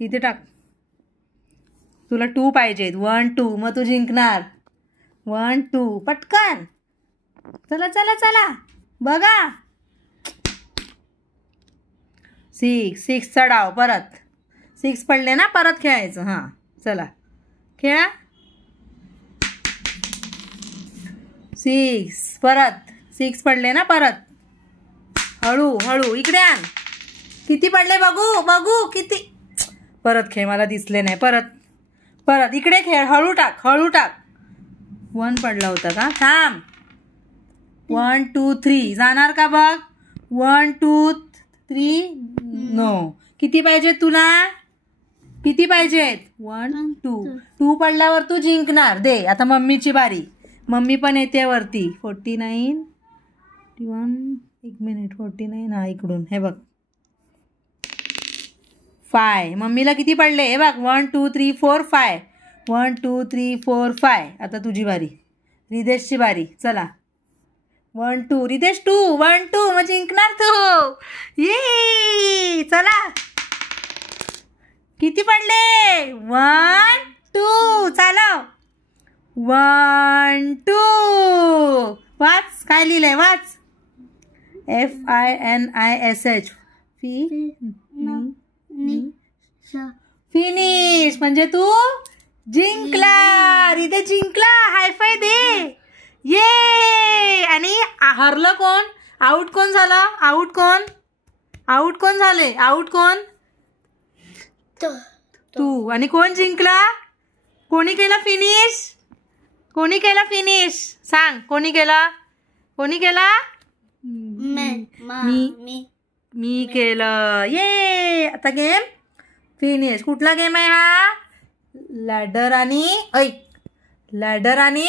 इथे टाक. तुला 2 पाहिजेत. 1 2 मग तू जिंकणार. 1 2 पटकन. चला चला चला बघा. 6 डाव परत. 6 पडले ना, परत खेळायचं. हां चला खेळा. 6 परत. 6 पडले ना, परत. हळू हळू इकडे आण. किती पडले बघू बघू किती. परत खेळ, मला दिसले नाही. परत परत इकडे खेळ. हळू टाक हळू टाक. 1 पडला होता का. थांब. 1 2 3 जाणार का बघ. 1 2 3 नो. किती पाहिजेत तुला. किती पाहिजेत. 1 2 2 पडल्यावर तू जिंकणार. दे आता मम्मीची बारी. मम्मी पण येते वरती. 49 51 1 मिनिट. 49 हा इकडून हे बघ. 5. मम्मीला किती पडले हे बघ. 1 2 3 4 5. 1 2 3 4 5. आता तुझी बारी. रिदेशची बारी. चला 1 2 रिदेश 2 1 2 मग जिंकणार तू. ये चला. किती पडले. 1 2 चालव. 1 2 वाच काय लिहिलंय वाच. FINISH finish. म्हणजे तू जिंकला. रिदेश जिंकला. हायफाय दे. ये. आणि हरलं कोण. आऊट कोण झालं. आऊट कोण. आऊट कोण झाले. आऊट कोण. तू. आणि कोण जिंकला. कोणी केला फिनिश. कोणी केला फिनिश सांग. कोणी केला. कोणी केला. मी केलं. ये. आता गेम फिनिश. कुठला गेम आहे हा. लॅडर आणि लॅडर आणि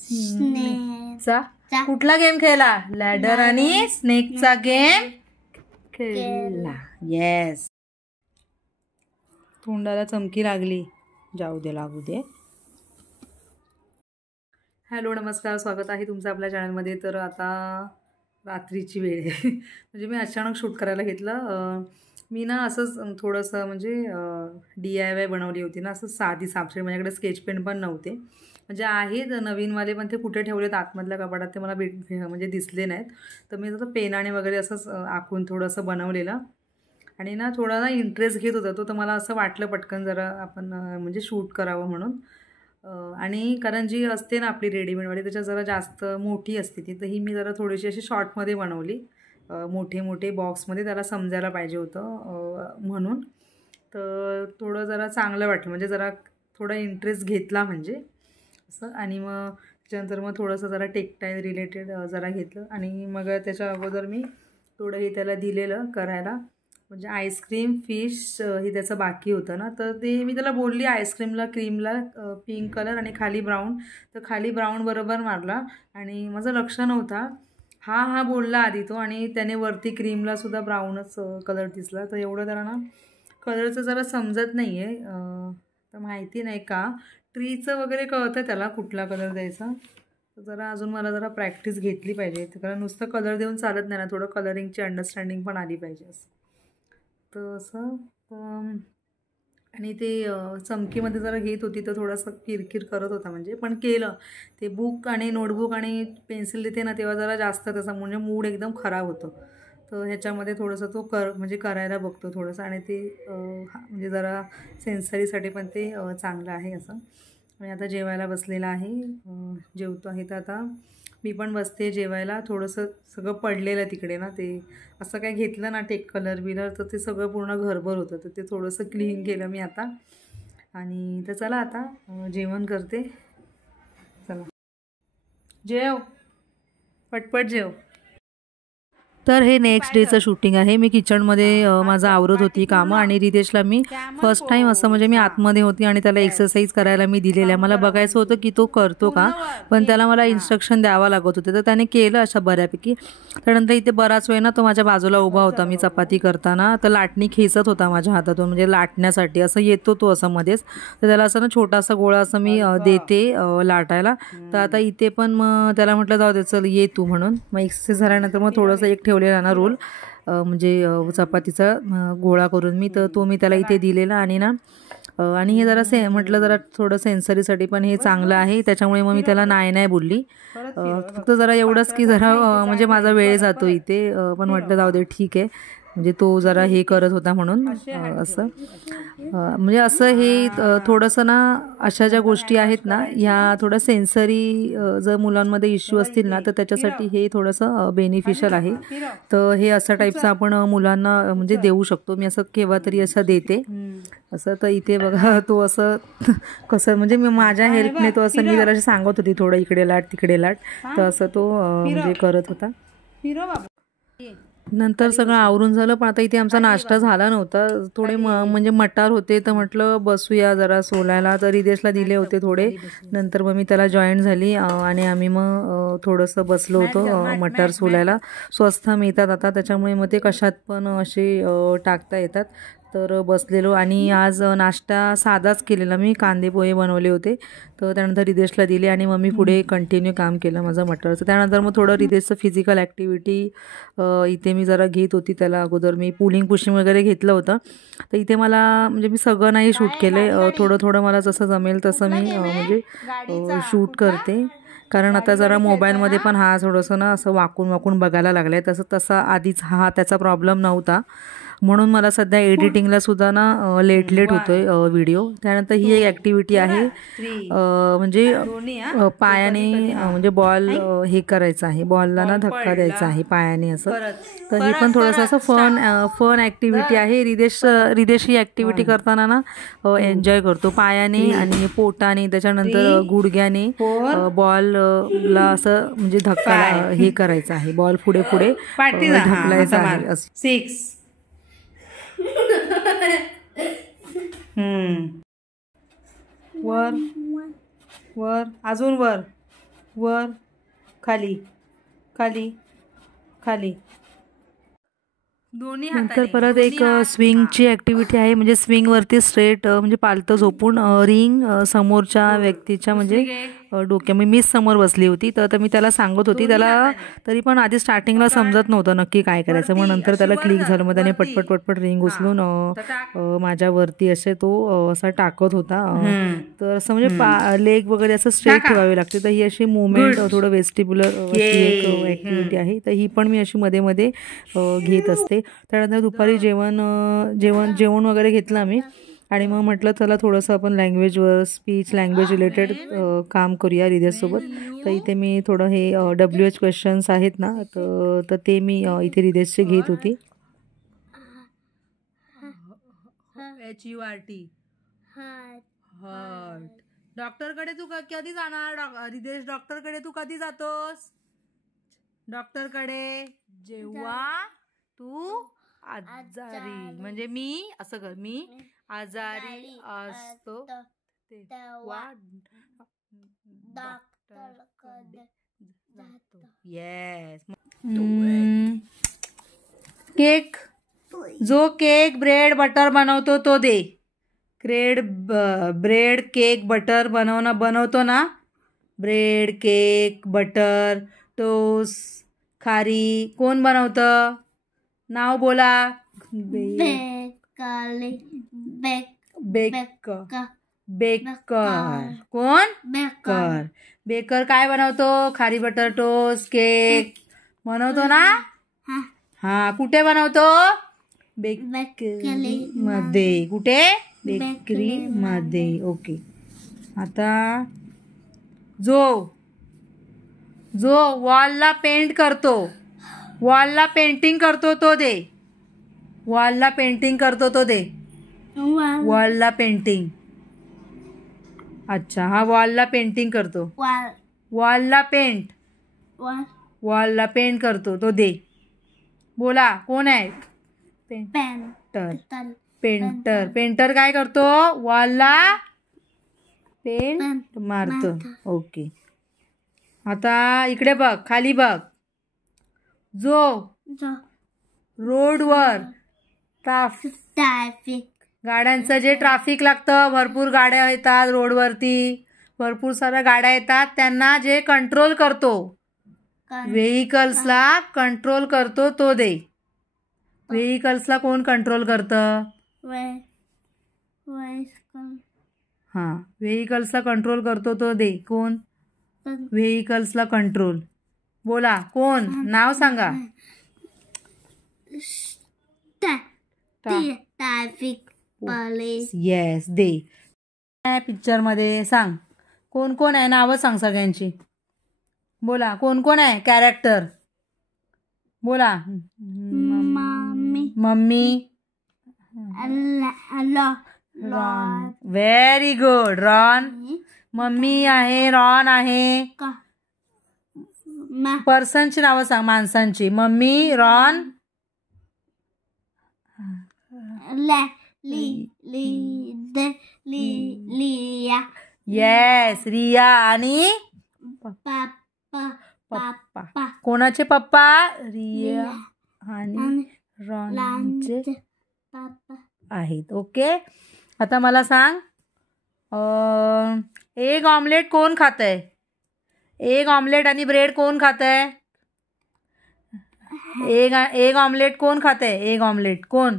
स्नेकचा. कुठला गेम खेळला. लॅडर आणि स्नेकचा गेम खेळला. येस. तोंडाला चमकी लागली. जाऊ दे लागू दे. हॅलो नमस्कार, स्वागत आहे तुमचं आपल्या चॅनलमध्ये. तर आता रात्रीची वेळ आहे. म्हणजे मी अचानक शूट करायला घेतलं. मी ना असंच थोडंसं म्हणजे DIY बनवली होती ना, असं साधी सापशिडी. माझ्याकडे स्केच पेन पण नव्हते. म्हणजे आहेत नवीनवाले पण ते कुठे ठेवलेत आतमधल्या कपाटात ते मला म्हणजे दिसले नाहीत. तर मी तसं पेनाने वगैरे असंच आखून थोडंसं बनवलेलं. आणि ना थोडा ना इंटरेस्ट घेत होता तो. तर मला असं वाटलं पटकन जरा आपण म्हणजे शूट करावं म्हणून. आणि कारण जी असते ना आपली रेडीमेडवाली त्याच्यात जरा जास्त मोठी असते ती. तर ही मी जरा थोडीशी अशी शॉर्टमध्ये बनवली. मोठे मोठे बॉक्समध्ये त्याला समजायला पाहिजे होतं म्हणून. तर थोडं जरा चांगलं वाटलं. म्हणजे जरा थोडा इंटरेस्ट घेतला म्हणजे असं. आणि मग त्याच्यानंतर मग थोडंसं जरा टेक्सटाईल रिलेटेड जरा घेतलं. आणि मग त्याच्या अगोदर मी थोडंही त्याला दिलेलं करायला. म्हणजे आईस्क्रीम फिश हे त्याचं बाकी होतं ना. तर ते मी त्याला बोलली आईस्क्रीमला क्रीमला पिंक कलर आणि खाली ब्राऊन. तर खाली ब्राऊन बरोबर मारला. आणि माझं लक्ष नव्हता. हा बोलला आधी तो. आणि त्याने वरती क्रीमलासुद्धा ब्राऊनच कलर दिसला. तर एवढं त्याला ना कलरचं जरा समजत नाही आहे. तर माहिती नाही का. ट्रीचं वगैरे कळतं त्याला कुठला कलर द्यायचा. तर जरा अजून मला जरा प्रॅक्टिस घेतली पाहिजे. कारण नुसतं कलर देऊन चालत नाही ना. थोडं कलरिंगची अंडरस्टँडिंग पण आली पाहिजे असं. तर असं आणि ते चमकीमध्ये जरा घेत होती तर थोडंसं किरकिर करत होता. म्हणजे पण केलं. ते बुक आणि नोटबुक आणि पेन्सिल देते ना तेव्हा जरा जास्त त्याचा म्हणजे मूड एकदम खराब होतो. तर ह्याच्यामध्ये थोडंसं तो म्हणजे करायला बघतो थोडंसं. आणि ते म्हणजे जरा सेन्सरीसाठी पण ते चांगलं आहे असं. आणि आता जेवायला बसलेला आहे. जेवतो आहे. तर आता मी पण बसते जेवायला. थोडंसं सगळं पडलेलं तिकडे ना. ते असं काय घेतलं ना टेक कलर बिलर तर ते सगळं पूर्ण घरभर होतं. तर ते थोडंसं क्लीन केलं मी आता. आणि तर चला आता जेवण करते. चला जेव पटपट जेव. तर हे नेक्स्ट डेचं शूटिंग आहे. मी किचनमध्ये माझं आवरत होती कामं. आणि रितेशला मी फर्स्ट टाईम असं म्हणजे मी आतमध्ये होती आणि त्याला एक्सरसाइज करायला मी दिलेल्या. मला बघायचं होतं की तो करतो का. पण त्याला मला इन्स्ट्रक्शन द्यावं लागत होते. तर त्याने केलं अशा बऱ्यापैकी. त्यानंतर इथे बराच वेळ ना तो माझ्या बाजूला उभा होता मी चपाती करताना. तर लाटणी खेचत होता माझ्या हातातून म्हणजे लाटण्यासाठी. असं येतो तो असं मध्येच. तर त्याला असं ना छोटासा गोळा असं मी देते लाटायला. तर आता इथे पण मग त्याला म्हटलं जाऊ दे चल ये तू म्हणून. मग एक्सरसाइज झाल्यानंतर मग थोडंसं एक ठेवलेला ना रोल म्हणजे चपातीचा गोळा करून मी, तर तो मी त्याला इथे दिलेला. आणि ना आणि हे जरा म्हटलं जरा थोडं सेन्सरीसाठी पण हे चांगलं आहे, त्याच्यामुळे मग मी त्याला नाही बोलली. फक्त जरा एवढंच की जरा म्हणजे माझा वेळ जातो इथे, पण म्हटलं जाऊ दे ठीक आहे, म्हणजे तो जरा हे करत होता म्हणून असं. म्हणजे असं हे थोडंसं ना, अशा ज्या गोष्टी आहेत ना ह्या थोडं सेन्सरी जर मुलांमध्ये इश्यू असतील ना, तर त्याच्यासाठी हे थोडंसं बेनिफिशियल आहे. तर हे अशा टाईपचं आपण मुलांना म्हणजे देऊ शकतो. मी असं केव्हा तरी असं देते असं. तर इथे बघा तो असं कसं म्हणजे मी माझ्या हेल्पने तो असं, मी जरा सांगत होती थोडं इकडे लाट तिकडे लाट, तर असं तो म्हणजे करत होता. नंतर सगळं आवरून झालं, पण आता इथे आमचा नाश्ता झाला नव्हता. थोडे म्हणजे मटार होते, तर म्हटलं बसूया जरा सोलायला, तर रिदेशला दिले होते थोडे. नंतर मग मी त्याला जॉईन झाली आणि आम्ही मग थोडंसं बसलो होतो मटार सोलायला. स्वस्त मिळतात आता, त्याच्यामुळे मग ते कशात पण असे टाकता येतात. तर बसलेलो आणि आज नाश्ता साधाच केलेला मी, कांदे पोहे बनवले होते. तर त्यानंतर रिदेशला दिले आणि मग मी पुढे कंटिन्यू काम केलं माझं मटरचं. त्यानंतर मग थोडं रिदेशचं फिजिकल ॲक्टिव्हिटी इथे मी जरा घेत होती. त्याला अगोदर मी पुशिंग वगैरे घेतलं होतं. तर इथे मला म्हणजे मी सगळं नाही शूट केलं, थोडं थोडं मला जसं जमेल तसं मी म्हणजे शूट करते. कारण आता जरा मोबाईलमध्ये पण हा थोडंसं ना असं वाकून बघायला लागलं आहे. तसा आधीच हा त्याचा प्रॉब्लेम नव्हता, म्हणून मला सध्या एडिटिंगला सुद्धा ना लेट होतोय व्हिडिओ. त्यानंतर ही एक ॲक्टिव्हिटी आहे, म्हणजे पायाने म्हणजे बॉल हे करायचं आहे, बॉलला ना धक्का द्यायचा आहे पायाने असं. तर ही पण थोडंसं असं फन ॲक्टिव्हिटी आहे. रिदेश ही ॲक्टिव्हिटी करताना ना एन्जॉय करतो पायाने आणि पोटाने, त्याच्यानंतर गुडघ्याने बॉलला असं म्हणजे धक्का हे करायचं आहे, बॉल पुढे ढकलायचा आहे. 6 वर वर अजून वर वर खाली खाली खाली दोन्ही. नंतर परत एक स्विंगची ॲक्टिव्हिटी आहे, म्हणजे स्विंगवरती स्ट्रेट म्हणजे पालतं झोपून रिंग समोरच्या व्यक्तीच्या म्हणजे मीच समोर बसली होती. तर मी त्याला सांगत होती, त्याला तरी पण आधी स्टार्टिंगला समजत नव्हतं नक्की काय करायचं. मग नंतर त्याला क्लिक झालं, मग त्याने पटपट रिंग उचलून माझ्यावरती असे तो असा टाकत होता. तर असं म्हणजे लेग वगैरे असं स्ट्रेट ठेवावे लागते. तर ही अशी मुवमेंट थोडं वेस्टिब्युलर एक ॲक्टिव्हिटी आहे, तर ही पण मी अशी मध्ये मध्ये घेत असते. त्यानंतर दुपारी जेवण वगैरे घेतलं आम्ही आणि मग म्हटलं चला थोडंसं आपण लँग्वेजवर स्पीच लँग्वेज रिलेटेड काम करूया रिदेशसोबत. तर इथे मी थोडं हे WH क्वेश्चन्स आहेत ना, तर ते मी इथे रिदेशचे घेत होती. HURT heart. डॉक्टरकडे तू कधी जाणार रिदेश? डॉक्टरकडे तू कधी जातोस? डॉक्टरकडे जेव्हा तू आजारी, म्हणजे मी असं कर, मी आजारी असतो तेव्हा डॉक्टरकडे जातो. येस. केक, जो केक ब्रेड बटर बनवतो तो दे. ब्रेड केक बटर बनवतो ना, ब्रेड केक बटर टोस्ट खारी कोण बनवतं? नाव बोला. बेकर. कोण? बेकर काय बनवतो? खारी बटर टोस्ट केक बनवतो ना. हा, कुठे बनवतो? बेकरी मध्ये. कुठे? बेकरी मध्ये. ओके. आता जो वॉलला पेंट करतो, वॉलला पेंटिंग करतो तो दे. वॉलला पेंटिंग करतो तो दे. वॉलला पेंटिंग. अच्छा, हा वॉलला पेंटिंग करतो. वॉलला पेंट करतो तो दे. बोला कोण आहे? पेंटर काय करतो? वॉलला पेंट मारतो. ओके. आता इकडे बघ, खाली बघ. जो रोडवर ट्रॅफिक गाड्यांचं जे ट्रॅफिक लागतं, भरपूर गाड्या येतात रोडवरती, भरपूर साऱ्या गाड्या येतात, त्यांना जे कंट्रोल करतो, व्हेइकल्सला कंट्रोल करतो तो दे. व्हेइकल्सला कोण कंट्रोल करतं? हां, व्हेइकल्सला कंट्रोल करतो तो दे. कोण? व्हेइकल्सला कंट्रोल. बोला कोण? नाव सांगा. Traffic police. येस, दे. पिक्चर मध्ये सांग कोण कोण आहे, नावं सांग सगळ्यांची. बोला कोण कोण आहे कॅरेक्टर. बोला. Mummy. Ron. Very good. Ron. Mummy आहे, रॉन आहे. पर्सनची नावं सांग, माणसांची. Mummy, Ron. लिया. येस, रिया आणि पप्पा. कोणाचे पप्पा? रिया आणि रॉनचे आहेत. ओके, आता मला सांग एग ऑमलेट कोण खातंय? एग ऑमलेट आणि ब्रेड कोण खातंय? एग ऑमलेट कोण खातंय? एग ऑमलेट कोण?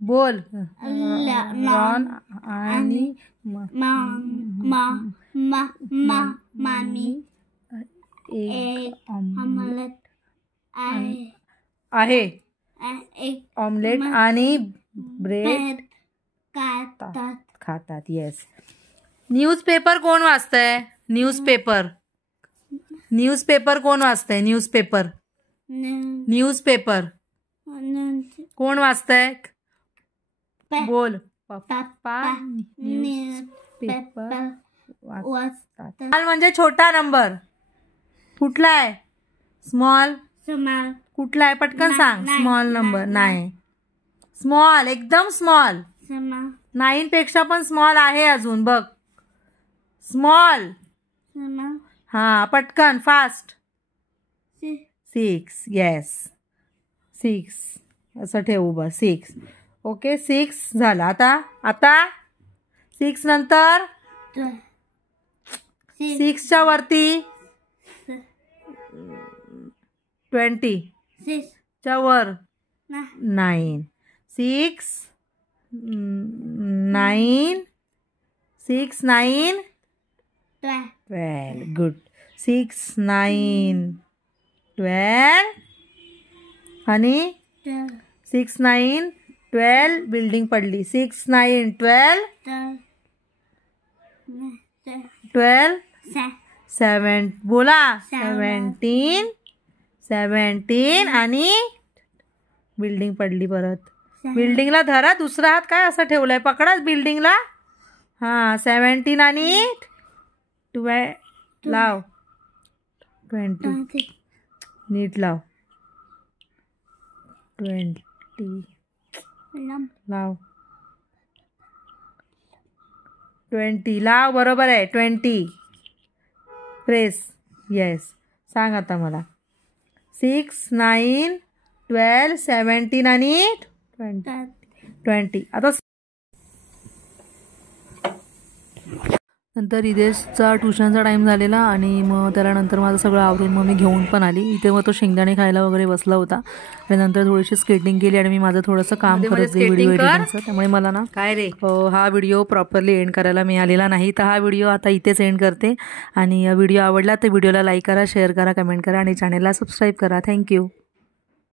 बोल. रॉन आणि मामी. एग ऑमलेट आहे. ऑमलेट आणि ब्रेड खातात. येस. न्यूजपेपर कोण वाचतंय? न्यूजपेपर कोण वाचतंय? न्यूजपेपर कोण वाचतंय? बोल. पप्पा न्यूजपेपर वाचतात. स्मॉल म्हणजे छोटा नंबर. कुठला आहे? स्मॉल. कुठला आहे? पटकन सांग. Small number. नाही, स्मॉल, एकदम स्मॉल. 9 पेक्षा पण स्मॉल आहे अजून. बघ, स्मॉल. हा, पटकन, फास्ट. 6. येस, 6 असं ठेवू. बस 6. ओके, 6 झालं. आता 6 नंतर 6च्या वरती 20 च्या वर 9. 6 9 12. गुड. 6 9 12 आणि 6 9 12 बिल्डिंग पडली. 6 9 12 7. बोला. 17 आणि बिल्डिंग पडली परत. बिल्डिंगला धरा. दुसरा हात काय असं ठेवलाय? पकडाच बिल्डिंगला. हा, 17 आणि 12 लाव. 20 नीट लाव. 20 लाव. 20 लाव. बरोबर आहे. 20 प्रेस. येस. सांग आता मला. 6 9 12 17 आणि 20. आता नंतर रिदेशचा ट्युशनचा टाईम झालेला आणि मग त्याला नंतर माझं सगळं आवरून मग मी घेऊन पण आली. इथे मग तो शेंगदाणे खायला वगैरे बसला होता आणि नंतर थोडीशी स्केटिंग केली आणि मी माझं थोडंसं काम करत होते व्हिडिओ एडिटिंगचं. त्यामुळे मला ना काय रे हा व्हिडिओ प्रॉपरली एंड करायला मिळालेला नाही. तर हा व्हिडिओ आता इथेच एंड करते आणि व्हिडिओ आवडला तर व्हिडिओला लाईक करा, शेअर करा, कमेंट करा आणि चॅनलला सबस्क्राईब करा. थँक्यू.